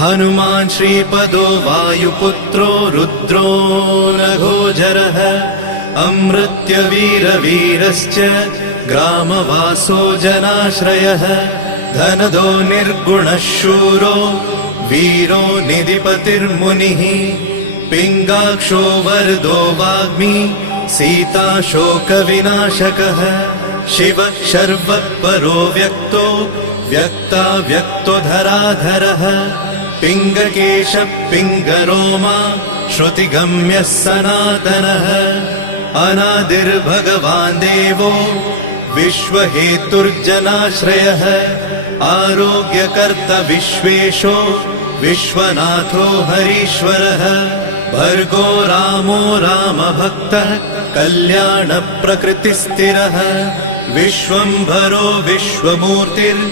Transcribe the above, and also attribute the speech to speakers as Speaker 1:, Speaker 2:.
Speaker 1: हनुमान् श्रीपदो वायुपुत्रो रुद्रो नघोजरः अमृत्यवीरवीरश्च ग्रामवासो जनाश्रयः धनदो निर्गुणः शूरो वीरो निधिपतिर्मुनिः पिङ्गाक्षो वरदो वाग्मी सीताशोकविनाशकः शिवः शर्वः परो व्यक्तो व्यक्ता व्यक्तो धराधरः। पिङ्गकेशः पिङ्गरोमा श्रुतिगम्यः सनातनः। अनादिर्भगवान् देवो विश्वहेतुर्जनाश्रयः। आरोग्यकर्त विश्वेशो विश्वनाथो हरीश्वरः। भर्गो रामो रामभक्तः कल्याणप्रकृतिस्थिरः विश्वम्भरो विश्वमूर्तिर्